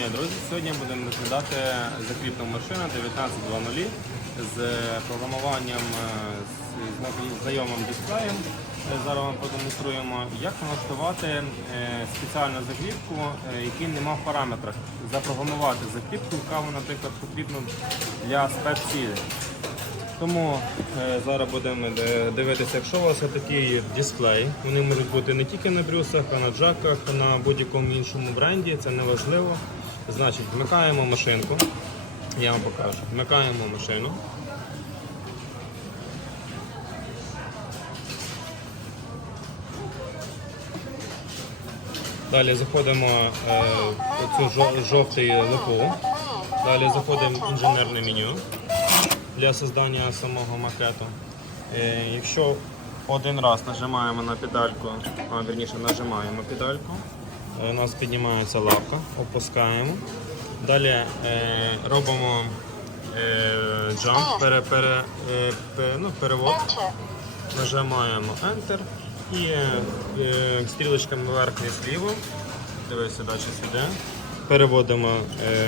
дня, друзі. Сьогодні будемо розглядати закріпну машину 1920 з програмуванням е, з знайомим дисплеєм. Е, Зараз вам продемонструємо, як налаштувати е, спеціальну закріпку, який нема в параметрах. Запрограмувати закріпку, яка, вам, наприклад, потрібна для спеццілі. Тому зараз будемо дивитися, якщо у вас такий дисплей, вони можуть бути не тільки на брюсах, а на джаках, а на будь-якому іншому бренді, це не важливо. Значить, вмикаємо машинку. Я вам покажу. Вмикаємо машину. Далі заходимо е, в цю жовтий липу. Далі заходимо в інженерне меню для створення самого макету. Е, якщо один раз нажимаємо на педальку, а верніше нажимаємо педальку, у нас піднімається лапка, опускаємо. Далі е, робимо е, jump, пере, пере, е, пе- ну, перевод. Нажимаємо Enter і е, е, стрілочками вверх і зліво. Дивися далі сюди. Переводимо е,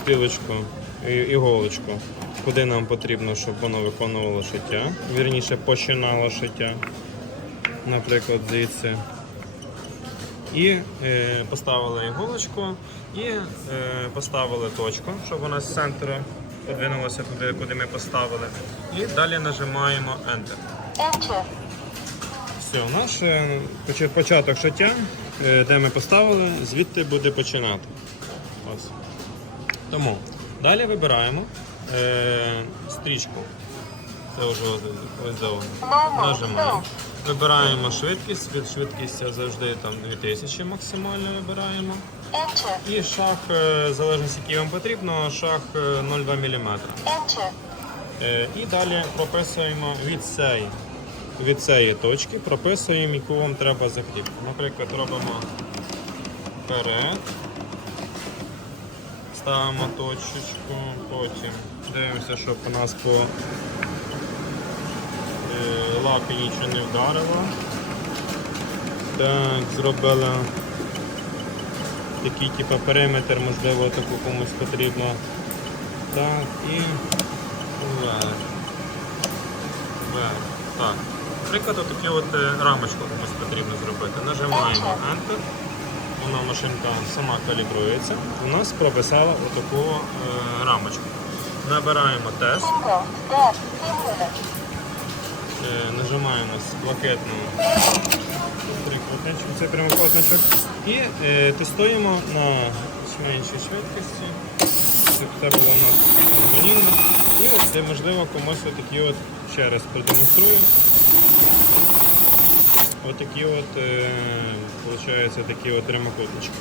стрілочку і іголочку, куди нам потрібно, щоб воно виконувало шиття. Вірніше починало шиття. Наприклад, звідси. І е, поставили іголочку і е, поставили точку, щоб вона з центру подвинулася туди, куди ми поставили. І далі нажимаємо Enter. Все, у нас е, початок шиття, е, де ми поставили, звідти буде починати. Ось. Тому далі вибираємо е, стрічку. Це вже воно. Нажимаємо. Вибираємо швидкість, від швидкість завжди там 2000 максимально вибираємо. І шаг, е, в залежності який вам потрібно, шаг е, 0,2 мм. Е, І далі прописуємо від цієї, від цієї точки, прописуємо, яку вам треба закріпити. Наприклад, робимо вперед, ставимо точечку, потім дивимося, щоб у нас по е, лапі нічого не вдарило. Так, зробили такий типу, периметр, можливо, таку комусь потрібно. Так, і вверх. Вверх. Так. Наприклад, отакі от е, рамочку комусь потрібно зробити. Нажимаємо Enter. Вона машинка сама калібрується. У нас прописала отаку е, рамочку. Набираємо тест, нажимаємо з блакитного трикутничок, це прямокутничок. І е, тестуємо на меншій швидкості. Щоб це було у нас гармонійно. І от, можливо, комусь отакі от ще раз продемонструю. Отакі от, е, получаються такі от прямокутнички.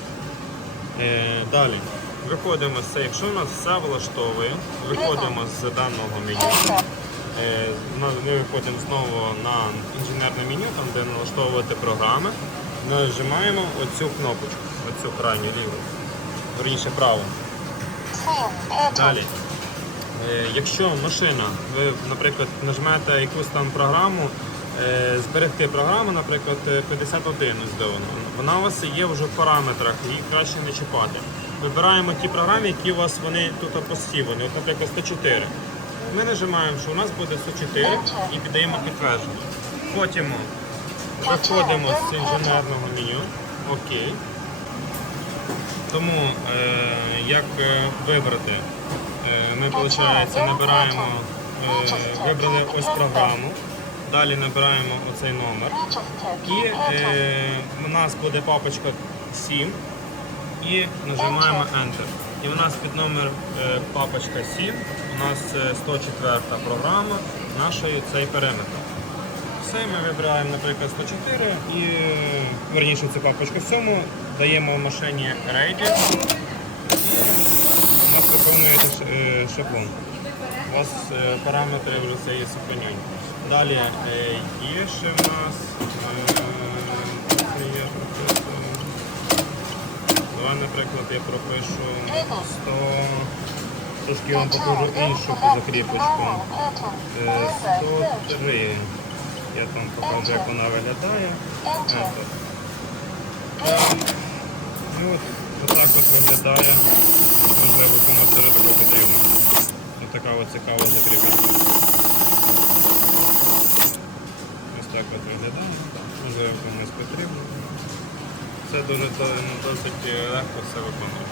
Е, далі. Виходимо з цього, якщо у нас все влаштовує, виходимо з даного меню. Е, Ми виходимо знову на інженерне меню, там де налаштовувати програми. Нажимаємо оцю кнопочку, оцю крайню ліву, верніше праву. Далі. Е, Якщо машина, ви, наприклад, нажмете якусь там програму, е, зберегти програму, наприклад, е, 51 здавано, вона у вас є вже в параметрах, її краще не чіпати. Вибираємо ті програми, які у вас вони тут посівані. От, наприклад, 104. Ми нажимаємо, що у нас буде 104 і піддаємо підтвердження. Потім виходимо з інженерного меню. Окей. Тому е, як е, вибрати? Е, ми, виходить, набираємо, е, вибрали ось програму, далі набираємо оцей номер. І е, у нас буде папочка 7 і нажимаємо Enter. І у нас під номер е, папочка 7, у нас е, 104 програма нашої цей периметр. Все, ми вибираємо, наприклад, 104 і е, верніше цю папочку 7, даємо в машині рейді і у нас виконується е, шаблон. У вас е, параметри вже це є сохранені. Далі е, є ще в нас наприклад, я пропишу 100, трошки я вам покажу іншу закріпочку. 103. Е, я там покажу, як вона виглядає. Е, ну, Отак от виглядає. Можливо, комусь середу подаємо. Ось така от цікава закріпочка. Ось так от виглядає. Можливо, комусь потрібно. Це дуже талановита, це Кіра, все виконує.